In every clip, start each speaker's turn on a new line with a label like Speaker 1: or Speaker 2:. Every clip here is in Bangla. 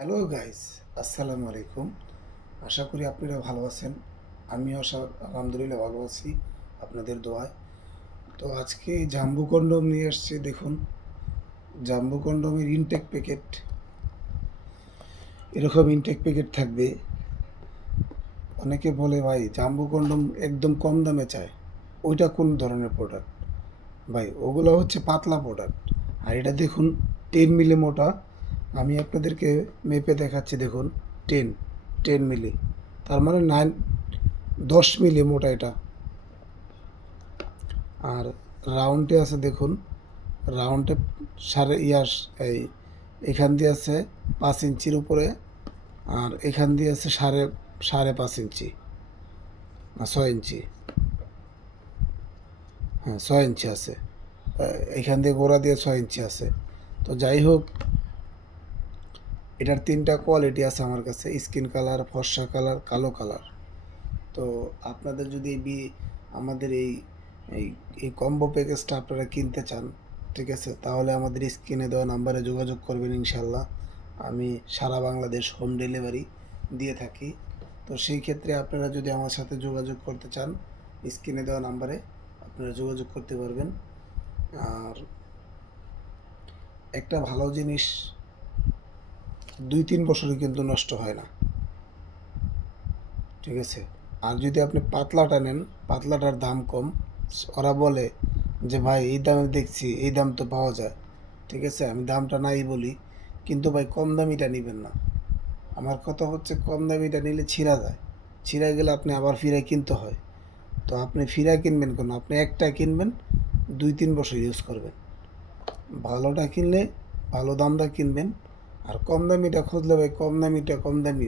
Speaker 1: হ্যালো গাইস আসসালামু আলাইকুম। আশা করি আপনারা ভালো আছেন। আমিও আলহামদুলিল্লাহ ভালো আছি আপনাদের দোয়ায়। তো আজকে জাম্বু কন্ডম নিয়ে আসছে, দেখুন। জাম্বু কন্ডমের ইনটেক প্যাকেট এরকম ইনটেক প্যাকেট থাকবে। অনেকে বলে, ভাই, জাম্বু কন্ডম একদম কম দামে চায়। ওইটা কোন ধরনের প্রোডাক্ট ভাই, ওগুলো হচ্ছে পাতলা প্রোডাক্ট আর এটা দেখুন টেন মিলি মোটা আমি আপনাদেরকে মেপে দেখাচ্ছি দেখুন টেন টেন মিলি তার মানে নাইন দশ মিলি মোটা এটা। আর রাউন্ডে আছে দেখুন রাউন্ডে সাড়ে ইয়ার এই, এখান দিয়ে আছে পাঁচ ইঞ্চির উপরে, আর এখান দিয়ে আছে সাড়ে সাড়ে পাঁচ ইঞ্চি ছয় ইঞ্চি। হ্যাঁ ছয় ইঞ্চি আছে। এখান দিয়ে গোড়া দিয়ে ছয় ইঞ্চি আছে। তো যাই হোক এটার তিনটা কোয়ালিটি আছে আমার কাছে স্কিন কালার ফর্সা কালার কালো কালার তো আপনাদের যদি বি- আমাদের এই এই কম্বো প্যাকেজটা আপনারা কিনতে চান, ঠিক আছে? তাহলে আমাদের স্ক্রিনে দেওয়া নাম্বারে যোগাযোগ করবেন ইনশাল্লাহ আমি সারা বাংলাদেশ হোম ডেলিভারি দিয়ে থাকি। তো সেই ক্ষেত্রে আপনারা যদি আমার সাথে যোগাযোগ করতে চান স্ক্রিনে দেওয়া নাম্বারে আপনারা যোগাযোগ করতে পারবেন। আর একটা ভালো জিনিস দুই তিন বছরে কিন্তু নষ্ট হয় না। ঠিক আছে? আর যদি আপনি পাতলাটা নেন, পাতলাটার দাম কম, ওরা বলে যে, ভাই, এই দামে দেখছি, এই দাম তো পাওয়া যায়। ঠিক আছে? আমি দামটা নাই বলি, কিন্তু ভাই, কম দামিটা নেবেন না। আমার কথা হচ্ছে, কম দামিটা নিলে ছিঁড়া যায়। ছিঁড়া গেলে আপনি আবার ফিরে কিনতে হয়। তো আপনি ফিরা কিনবেন কেন? আপনি একটা কিনবেন দুই তিন বছর ইউজ করবেন। ভালোটা কিনলে ভালো দামটা কিনবেন আর কম দামিটা খুঁজলে ভাই, কম দামিটা কম দামি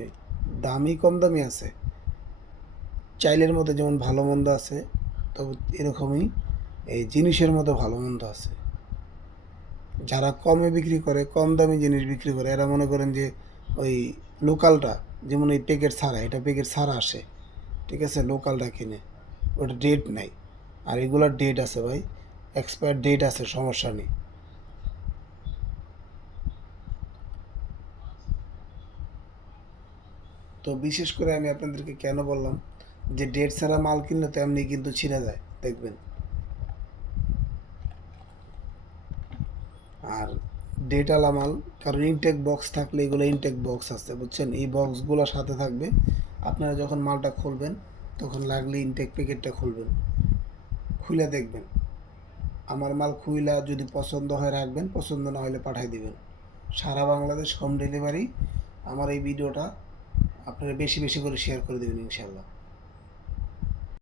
Speaker 1: দামি কম দামি আছে। চাইলের মধ্যে যেমন ভালো মন্দ আছে তো এরকমই এই জিনিসের মতো ভালো মন্দ আছে। যারা কমে বিক্রি করে, কম দামি জিনিস বিক্রি করে, এরা মনে করেন যে ওই লোকালটা, যেমন এই প্যাকেট ছাড়া এটা প্যাকেট ছাড়া আসে, ঠিক আছে? লোকালটা কিনে, ওটা ডেট নাই। আর এগুলোর ডেট আছে ভাই এক্সপায়ার ডেট আছে, সমস্যা নেই। তো বিশেষ করে আমি আপনাদেরকে কেন বললাম যে ডেট ছাড়া মাল কিনলে তো এমনি কিন্তু ছিঁড়ে যায়, দেখবেন। আর ডেট মাল, কারণ ইনটেক বক্স থাকলে এগুলো ইনটেক বক্স আছে, বুঝছেন? এই বক্সগুলো সাথে থাকবে। আপনারা যখন মালটা খুলবেন, তখন লাগলে ইনটেক প্যাকেটটা খুলবেন। খুলে দেখবেন। আমার মাল খুইলা যদি পছন্দ হয় রাখবেন, পছন্দ না হলে পাঠিয়ে দিবেন। সারা বাংলাদেশ হোম ডেলিভারি আমার এই ভিডিওটা আপনারা বেশি বেশি করে শেয়ার করে দেবেন ইনশাল্লাহ